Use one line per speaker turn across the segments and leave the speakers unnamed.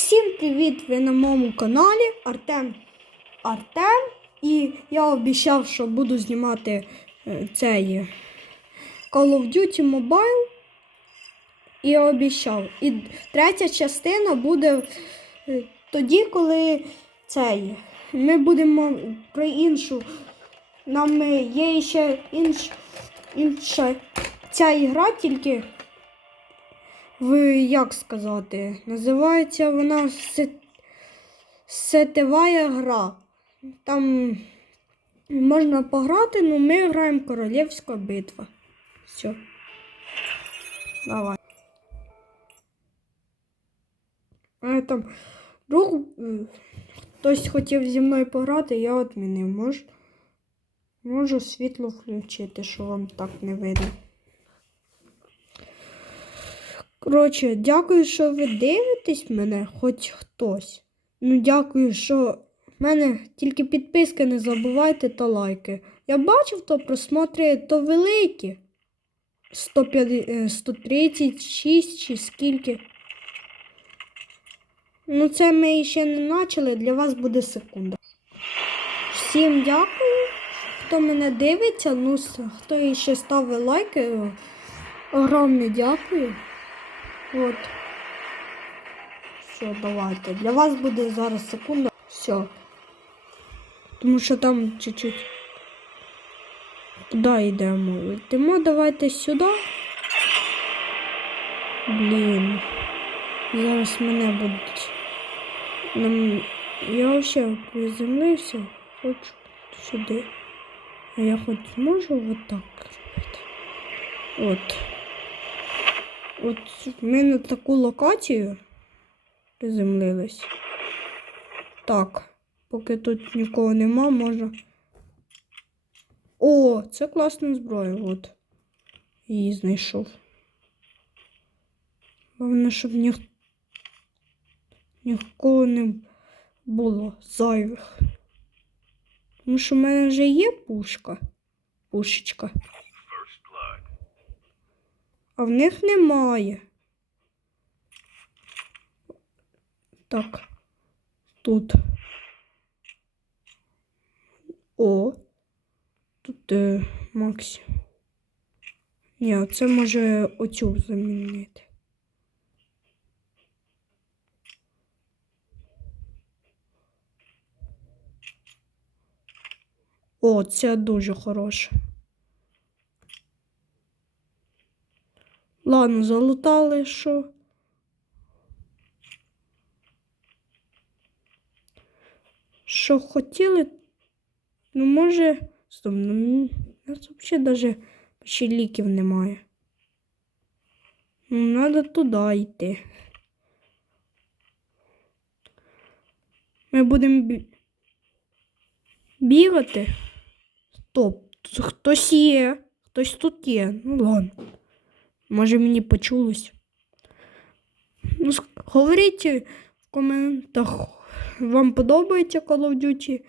Всім привіт! Ви на моєму каналі Артем Артем. І я обіцяв, що буду знімати е, цей Call of Duty Mobile. І обіцяв. І третя частина буде е, тоді, коли цей. Ми будемо про іншу. Нам е, є ще інш, інша ця ігра тільки в як сказати, називається вона сет, сетева гра. Там можна пограти, але ми граємо Королівська битва. Все. Давай. А там друг хтось хотів зі мною пограти, я відмінив. Мож, можу світло включити, що вам так не видно. Коротше, дякую, що ви дивитесь мене, хоч хтось. Ну, дякую, що в мене тільки підписки не забувайте та лайки. Я бачив, то просмотри то великі. 150, е, 136 чи скільки. Ну, це ми ще не почали, для вас буде секунда. Всім дякую, хто мене дивиться. Ну, хто ще ставить лайки. Огромне дякую. От. Все, давайте. Для вас буде зараз секунда. Все. Тому що там чуть-чуть. Куди йдемо? Йдемо давайте сюди. Блін. Зараз мене будуть. Нам... Я взагалі приземлився. Хочу сюди. А я хоч зможу отак робити. От. От ми на таку локацію приземлились. Так, поки тут нікого нема, можна. О, це класна зброя, от. Її знайшов. Головне, щоб ніх... нікого не було зайвих. Тому що в мене вже є пушка. Пушечка. А в них немає. Так. Тут. О. Тут е, Максі. Ні, це може оцю замінити. О, це дуже хороше. Ладно, залутали, що. Що хотіли? Ну, може. Стоп, ну, у нас взагалі навіть ще ліків немає. Ну, треба туди йти. Ми будемо бі... бігати. Стоп, хтось є. Хтось тут є. Ну ладно. Може мені почулось. Ну, говоріть в коментах, вам подобається Call of Duty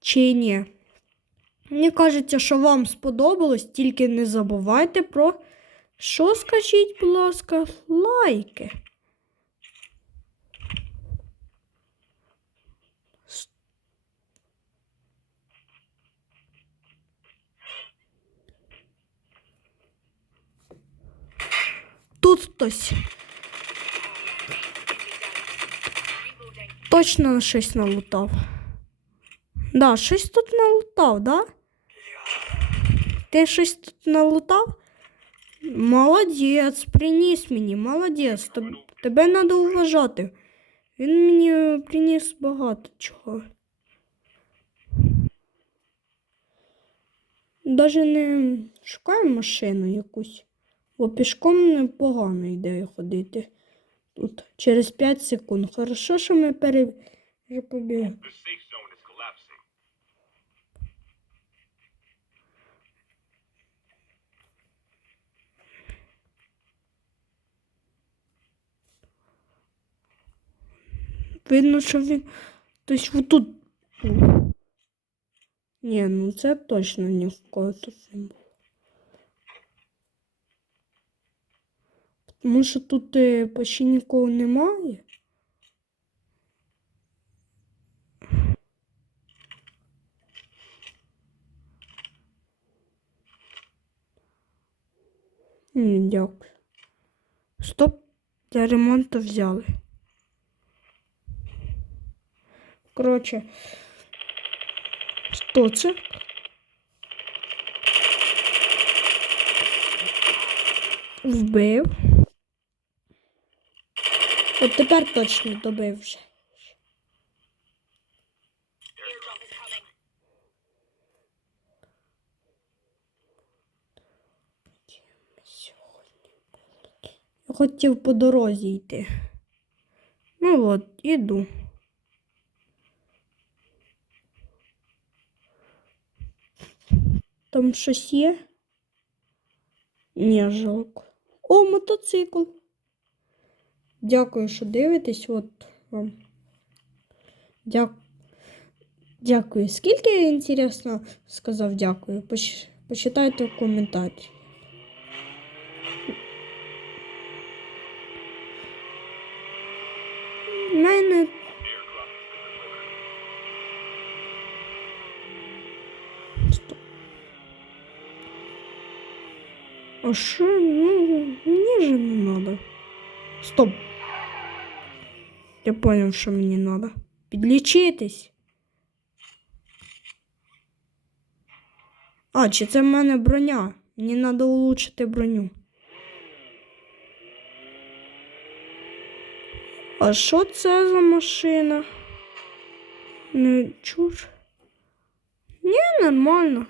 чи ні. Мені кажеться, що вам сподобалось, тільки не забувайте про що скажіть, будь ласка, лайки. С- Тут хтось. Точно щось налутав. Да, щось тут налутав, да? Ти щось тут налутав? Молодець, приніс мені, молодець. Теб- Тебе треба уважати. Він мені приніс багато чого. Даже не шукаю машину якусь. Бо пішком непогана ідея ходити. Тут через 5 секунд. Хорошо, що ми пере... вже побігли. Видно, що він хтось отут. Ні, ну це точно ні в кого тут не було. Тому що тут е, почти нікого немає. Ні, дякую. Стоп, для ремонту взяли. Коротше, що це? Вбив. От тепер точно добив вже. Я хотів по дорозі йти. Ну от, іду. Там щось є? Ні, жалко. О, мотоцикл. Дякую, що дивитесь. От вам. Дя... Дякую. Скільки я інтересно сказав дякую. Поч... Почитайте в коментарі. У мене. А що? Ну, мені же не надо. Стоп. Я понял, що мені надо. Підлічитись. А, чи це в мене броня? Мені треба улучшити броню. А що це за машина? Не чур. Ні, нормально.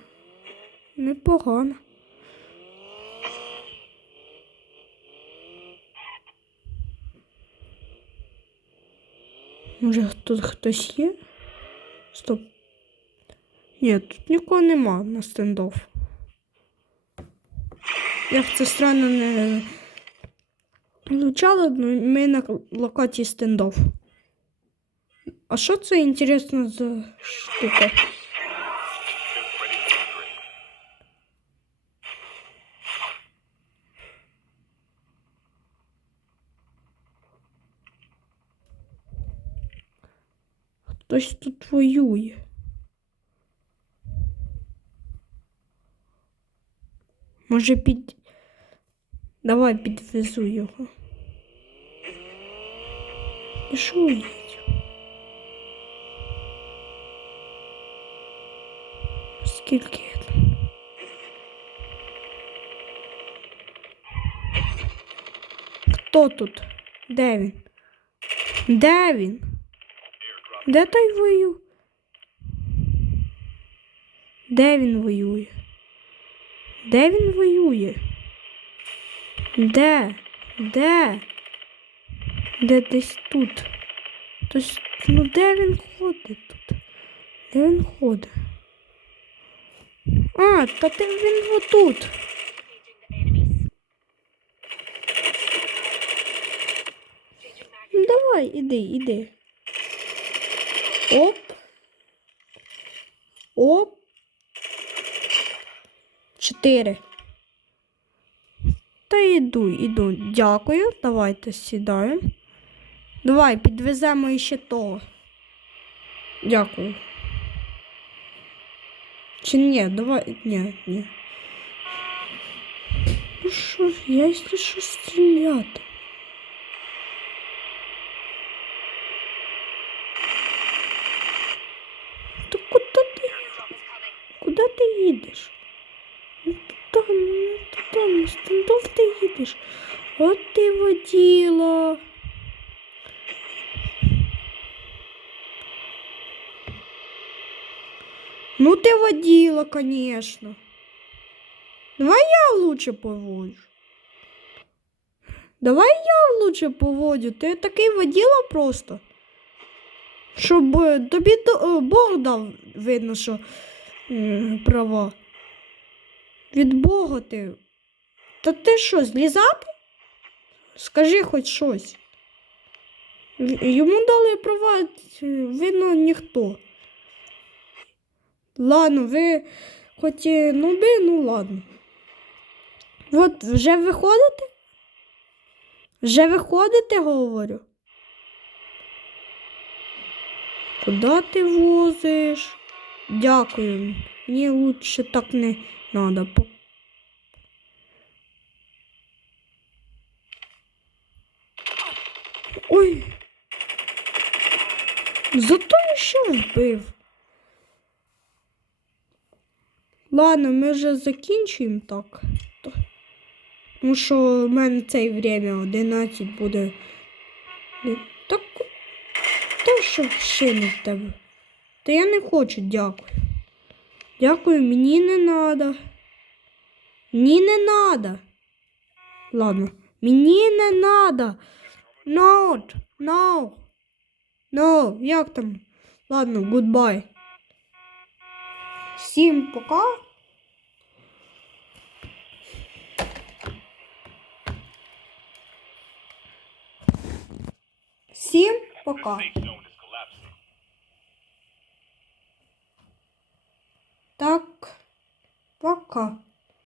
Непогано. Може тут хтось є? Стоп. Ні, тут нікого нема на стендов. Як це странно не звучало, ну, ми на локації стендов. А що це інтересно за штука? Хтось тут воює. Може під. Давай підвезу його. Пішов їдь. Скільки я там? Хто тут? Де він? Де він? Де той воює? Де він воює? Де він воює? Де? Де? Де десь тут? Тось, ну де він ходить тут? Де він ходить? А, та ти він отут. Ну, давай, іди, іди. Оп. Оп. Чотири. Та йду, іду. Дякую. Давайте сідаємо. Давай, підвеземо іще того. Дякую. Чи ні, давай. Ні, ні. Ну що, я якщо що стріляти. Та куди ти? Куди ти їдеш? Ну туди, ну стендов ти їдеш. От ти воділа. Ну ты водила, конечно. Давай я лучше поводжу. Давай я лучше поводю. Ти такий воділа просто. Щоб е, тобі е, Бог дав, видно, що права. Від Бога ти. Та ти що, злізати? Скажи хоч щось. Йому дали права, видно, ніхто. Ладно, ви хоч і нуби, ну ладно. От вже виходите? Вже виходите, говорю. Куди ти возиш? Дякую. Мені лучше так не надо. Ой. Зато я ще вбив. Ладно, ми вже закінчуємо так. Тому що в мене це время 11 буде. Так то що ще не в тебе. Та я не хочу, дякую. Дякую, мені не надо. Мені не надо. Ладно, мені не надо. Not, no. No, як там? Ладно, goodbye. Всім пока. Всім пока. Так, пока.